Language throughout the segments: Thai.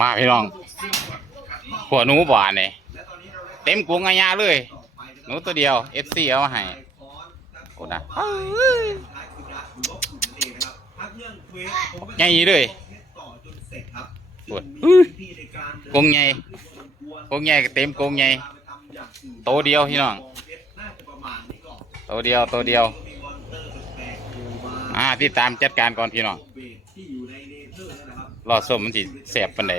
มาพี่น้องหัวหนูบานเนี่ยเต็มกรุงอาญาเลย หนูตัวเดียวเอฟซีเอามาให้โอ้นะใหญ่เลยปวดกงใหญ่กงใหญ่เต็มกงใหญ่โตเดียวพี่น้องโตเดียวโตเดียวอ่าที่ตามจัดการก่อนพี่น้อง รอส้มมันสิแสบปันใด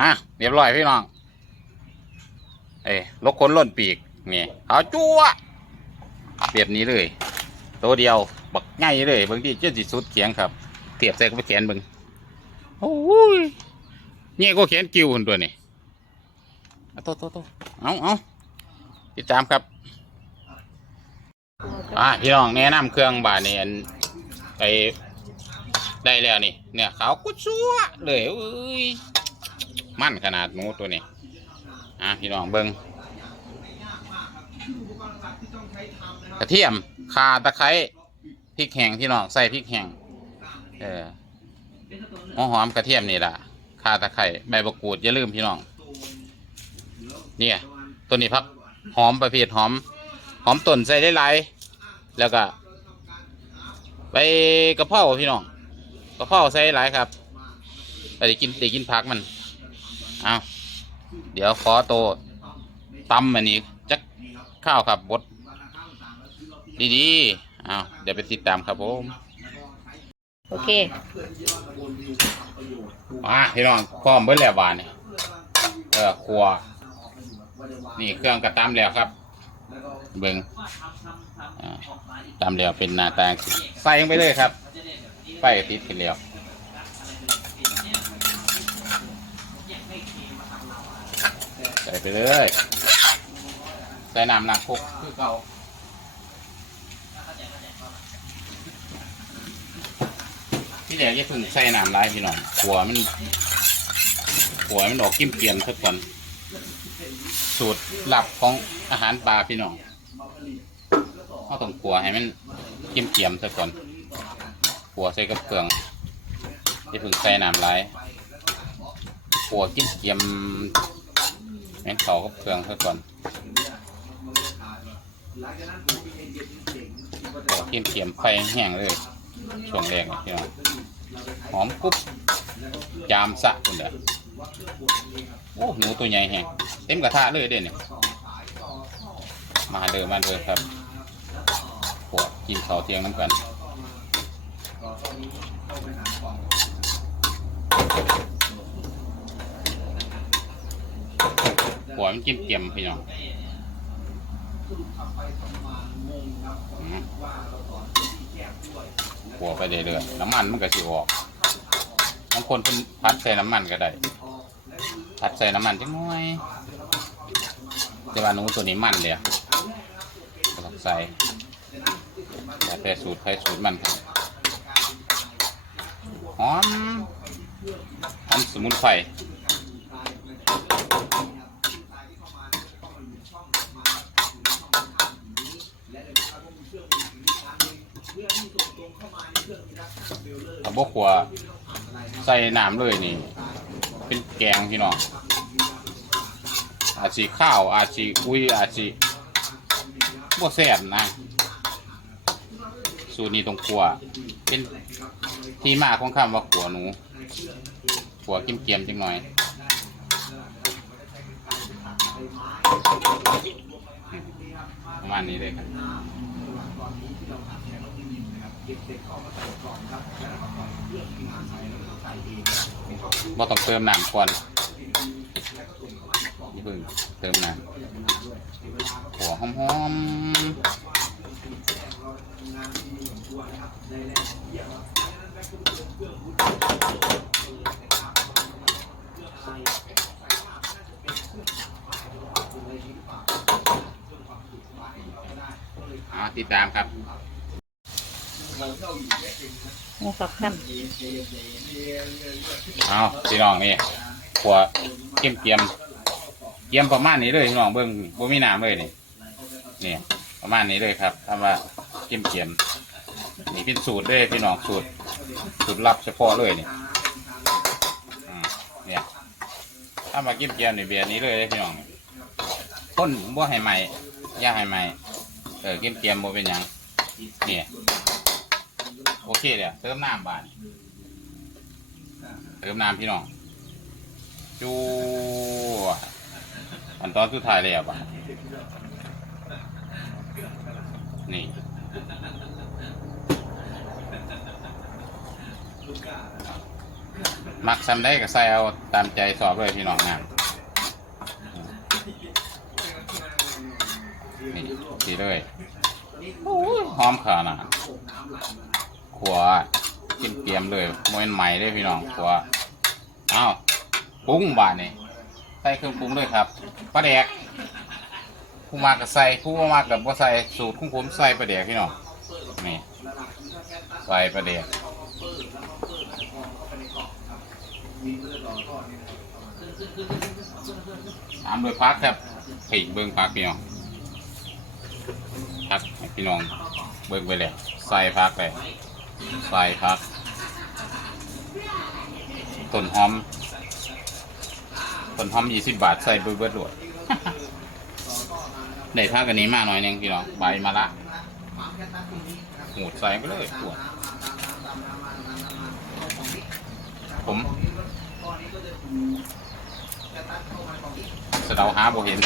อะเรียบร้อยพี่น้อง เอ้ยลกคนล่นปีกนี่เอาจั่วเรียบนี้เลย ตัวเดียวบักง่ายเลยบางทีเจ้าสิสุดเขียงครับเทียบใส่กับแขนบึงโอ้ยเนี่ยก็แขนกิ้วคนตัวนี่เอาโตโตโตเอาเอาติดตามครับอะพี่น้องแนะนำเครื่องบาทนี่ไอ ได้แล้วนี่เนี่ยขาวกุดซัวเลยเอ้ยมั่นขนาดหมูตัวนี้อะพี่น้องเบิงกระเทียมข่าตะไคร้พริกแห้งพี่น้องใส่พริกแห้งเออหัวหอมกระเทียมนี่ล่ะข่าตะไคร้ใบมะกรูดอย่าลืมพี่น้องเนี่ยตัวนี้พักหอมประเภทหอม หอมต้นใส่หลายแล้วก็ใบกระเพราพี่น้อง กระเพราใส่หลายครับไปได้กินได้กินผักมันเอาเดี๋ยวขอโตวตำอันนี้จักข้าวครับบดดีๆเอาเดี๋ยวไปติดตามครับผมโอเคมาพี่น้องพร้อมเบิ้ลแล้วบานเนี่ยเออครัว นี่เครื่องกระตำแล้วครับ เบิงอ่าตำแล้วเป็นหน้าตาสิใส่ลงไปเลยครับไฟติดขึ้นแล้วใส่ไปเลยใส่น้ำหนักคุกคือเก่าที่เดี๋ยวจะพึ่งใส่น้ำลายพี่น้องขัวมันขัวมันออกกิ้มเกียมทุกคนสูตรหลับของอาหารปลาพี่น้องเอาต้องขัวให้มันกิ้มเกียมทุกคน ขัวใส่กับเครื่องจะพึ่งใส่น้ำลายขัวกิ้มเกียมแม่งเขากับเครื่องเพื่อก่อนโอ้เทียมเทียมไฟแห้งเลยช่วงแรกนี่พี่น้องหอมกรุ๊บยามสะคุณเด้อโอ้หนูตัวใหญ่แห้งเต็มกระทะเลยเด่นเนี่ยมาเดิมมาเดิมครับพวกกินเขาเทียงน้ำกัน หัวมันจิ้มเกียมพี่น้องหัวไปเรื่อยๆน้ำมันมันก็สิออกบางคนเพิ่นพัดใส่น้ำมันก็ได้พัดใส่น้ำมันจังน้อยแต่ว่าหนูตัวนี้มันเลยอะบ่ต้องใส่แล้วแต่สูตรใครสูตรมันครับหอม หอมสมุนไพรถ้าบกขัวใส่น้ำเลยนี่ เป็นแกงพี่น้องอาจสีข้าว อาจสีอุ้ยอาจสีบ่แซ่บนะ สูตรนี้ตรงขัวเป็น ที่มาของคำว่าขัวหนูขัวเกียมๆจังหน่อยประมาณนี้เลยครับบ่ต้องเติมน้ำก่อนนี่เพิ่งเติมน้ำหัวหอมๆ เอาติดตามครับหมูสับขั้นเอาพี่น้องนี่ขัวเกียมเกียมเกียมประมาณนี้เลยพี่น้องเบิ้งบ่มีน้ำเลยนี่นี่ประมาณนี้เลยครับคำว่าเกียมเกียมนี่เป็นสูตรเลยพี่น้องสูตร สูตรลับเฉพาะเลยนี่เนี่ย ถ้ามากินเกี๊ยวนี่เบียร์นี้เลยพี่น้องคนบ่ให้ใหม่ย่าให้ใหม่เออกินเกี๊ยวบ่เป็นหยังเนี่ยโอเคเดี๋ยวเติมน้ำบานเติมน้ำพี่น้องจูอันตอนสุดท้ายแล้วบาดนี่ มักซ้ำได้ก็ใส่เอาตามใจสอบเลยพี่น้องงานนี่สีเลยโอ้ยหอมขานาดขัวกินเตรียมเลยโมเนใหม่เลยพี่น้องขัวอ้าวปรุงบาทนี่ใส่เครื่องปรุงด้วยครับปลาแดกผู้มากกับใส่ผู้มากกับว่าใส่สูตรของผมใส่ปลาแดกพี่น้องนี่ใส่ปลาแดก ตามด้วยพักครับผีเบิ้งพักพี่น้องพักพี่น้องเบิ้งไปเลยใส่พักไปใส่พักต้นหอมต้นหอมยี่สิบบาทใส่เบิ้งเบิ้งรวดได้พักกันนี้มากหน่อยนึงพี่น้องใบมะละหูดใส่ไปเลยตัวผม สะเดาหาบ่เห็น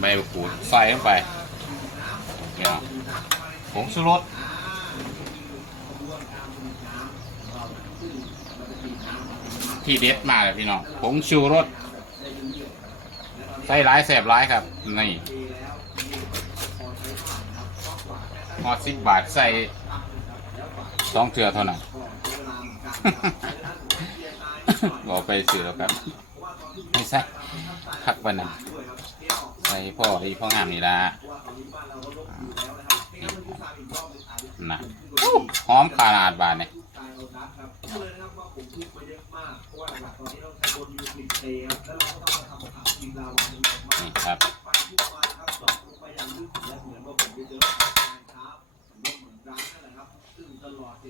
ใบมะกรูดใส่ลงไปพี่น้องผงชูรสที่เด็ดมากเลยพี่น้องผงชูรสใส่ร้ายแสบร้ายครับ นี่ฮอสิบบาทใส่สองเถื่อเท่านั้น บอกไปสื่อแล้วครับไม่ใส่พักวันนั้นใส่พ่อที่พ่องามนี่ละนะหอมขนาดบานเนี่ยนี่ครับ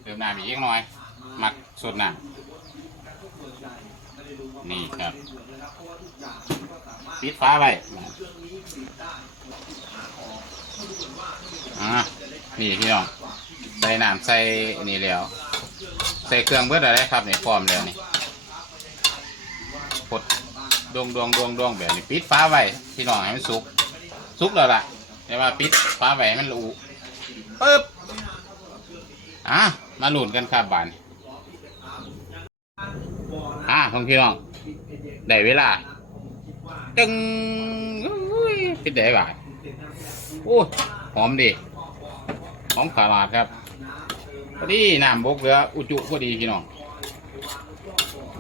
เติมน้ำอีกเล็กน้อย หมักสดน้ำนี่ครับปิดฟ้าไว้อ่านี่พี่น้อง ใส่น้ำใส่นี่แล้ว ใส่เครื่องเบิดอะไรครับนี่พร้อมแล้วนี่กดดวงดวงดวงดวงแบบนี้ปิดฟ้าไว้พี่น้องให้มันสุก สุกแล้วล่ะแต่ว่าปิดฟ้าไว้ให้มันรูปึ๊บอะมาหลุนกันครับบาน ของพี่น้องได้เวลาตึงอุ้ยเป็นไดบ่ายโอ้หอมดีหอมขาลาดครับพอดีน้ำบกเหลืออุจุพอดีพี่น้อง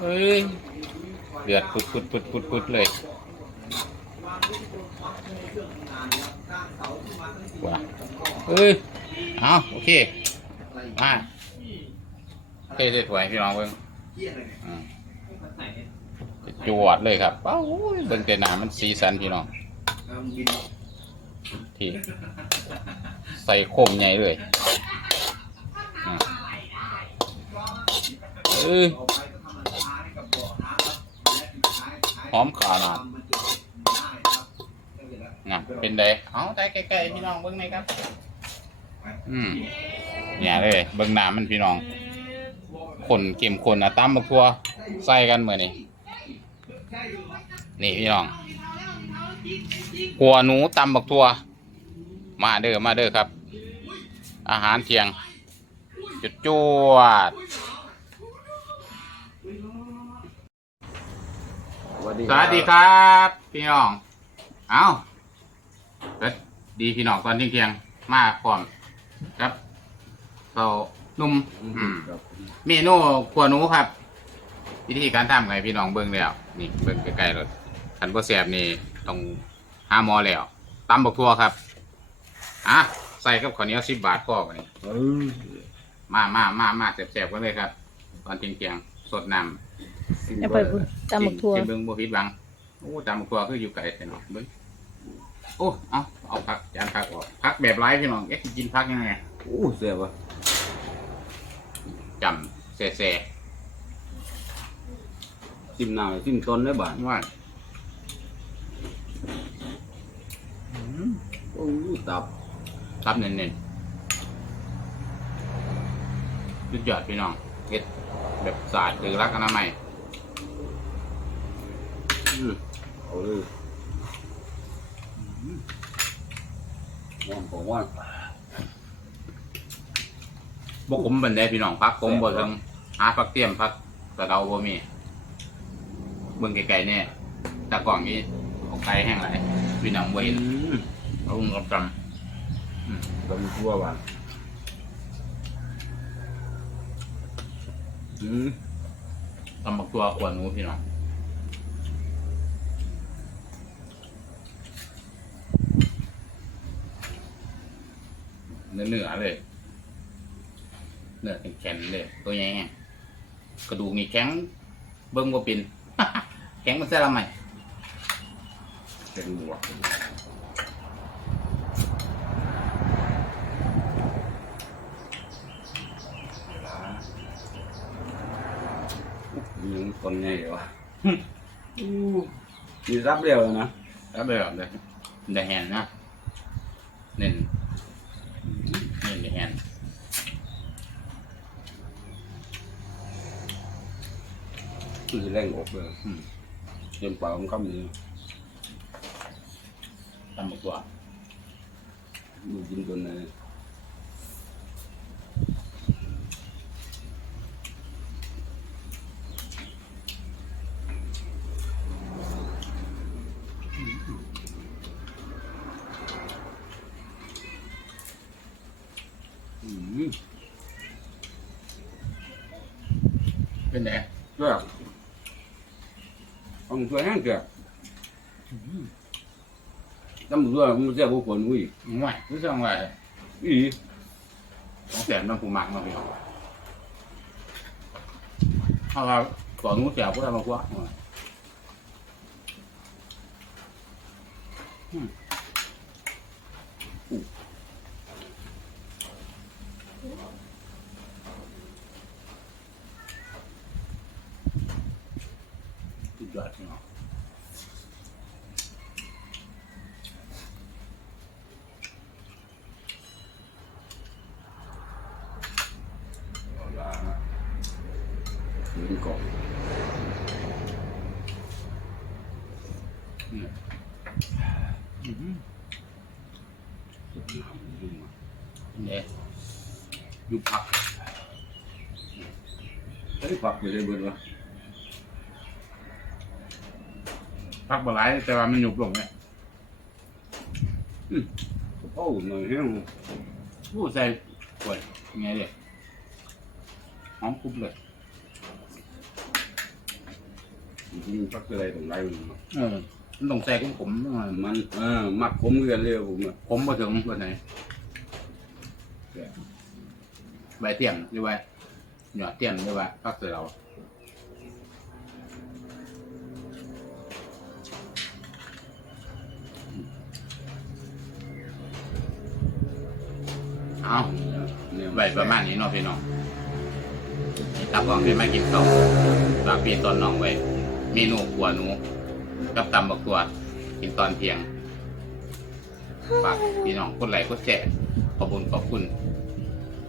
เอ้ยเดือดปุดปุดปุดปุดปุดเลยว้าเอ้ยเอาโอเคมาโอเคเสร็จถวยพี่น้องเบิ่ง จวดเลยครับเอ้าเบิ่งแต่หนามันสีสันพี่น้องที่ใส่โคมใหญ่เลยเอ้ยหอมขานาดนะเป็นไดเอาได้ใกล้ๆพี่น้องเบิ่งไหนครับ อืมเนี่ยเลย เบิ่งหนามันพี่น้องคนเข็มคนอะตามมาทัวใส่กันเหมือนนี่ นี่พี่น้องหัวหนูตำบักทัว มาเด้อมาเด้อครับ อาหารเที่ยง จุดจวดสวัสดีสวัสดีครับ พี่น้อง เอาเกิดดีพี่น้องตอนเที่ยงๆมาพร้อมครับเรานุ่มอืมครับเมนูขัวหนูครับ วิธีการทำไงพี่น้องเบิ้งแล้วนี่เบิ้งใกล้ๆเลย ขันบ่แสบนี่ต้องหาหมอแล้วตำบักทั่วครับอะใส่กับข้าวเหนียวสิบบาทพอกันนี่เออมามามามาแสบๆกันเลยครับ ตอนเที่ยงๆสดน้ำจะไปบุญตำหมกทัวกินเบิ้งบ่ผิดหวังโอ้ตำบักทั่วคืออยู่ไกลแต่เนาะเบิ้งโอ้เอาเอาพักจานพักออกพักแบบไรพี่น้องเอ๊ะสิกินพักยังไงโอ้เสียบอะจำแซ่ๆซิมหน้าซิมต้นได้บ้านว่า โอ้ยตับครับเน้นๆสุดยอดพี่น้องเฮ็ดแบบสะอาดหรือรักอนามัยอืมเอาเลยว่างของว่างบกขมบันไดพี่น้องพักขมบ่ถึงหาพักเตรียมพักกระเดาบ่มีเบิ่งไกลๆเนี่ยตากล่องนี้ของไกลแห้งไรพี่น้องบ่เห็น เอาลงกับจก็มีทั่วบ้านอืมตำบักตัวขวานูพี่น้องเนื้อเนื้อเลย เนื้อแข็งเลย ตัวใหญ่กระดูกนี่แข็ง เบิ่งบ่เป็นแข็งมันเส้นละไหมเป็นบวก ยังคนไงวะอู้มีรับเร็วแล้วนะแล้วแบบเลยเดแฮนนะเน้นเน้นเดแฮนคือแรงอกเลยอืมเต็มปากของคำนี้ตำบักตัวดูกินจนเลยอืม เป็นไงเลือกเอาตัวแห้งเกลือจำตัวมันเสียบุคคลอุ้ยไม่รู้สึกว่าอีต้องแสนมันผูมักมาพี่น้องเพราะว่าก่อนนู้นเสียพวกเรามากว่าอืมสุดยอดพี่น้อง เอาละยืนก่อน อืมอืม เนี่ยยุบพักเฮ้ยปักไปเลยเบิดวะพักบ่หลายแต่ว่ามันยุบลงเนี่ยโอ้หน่อยแห้งผู้ใส่ป่วยยังไงเด็กหอมคุ้มเลยจริงปักอะไรตรงไรมันเออมันต้องใส่คุ้มผมๆต้องมามันเออมักผมเกันเลยผมอะผมมาถึงวันไหนใบเตียมหรือว่าหยอดเตียมหรือว่าพักเสือเราเอาเนี่ยไว้ประมาณนี้เนาะพี่น้องตับกองเป็นมากินข้าวฝากพี่ตอนน้องไว้ เมนูขัวหนู กับตำบักตัวกินตอนเที่ยงฝากพี่น้องกดไลค์กดแชร์ขอบคุณขอบคุณ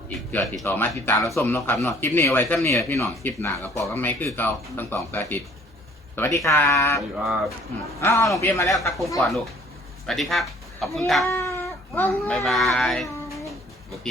อีกเกือติดต่อมาติดตามเราส้มเนาะครับเนาะคลิปนี้เอาไว้ซ้ำนี่แหละพี่น้องคลิปหน้ากับพอกันไหมคือเก่าทั้งสองสาธิตสวัสดีครับใช่ครับอืมอ้าวน้องเพียมาแล้วครับผมก่อนลูกสวัสดีครับ ขอบคุณครับ บ๊ายบาย โอเค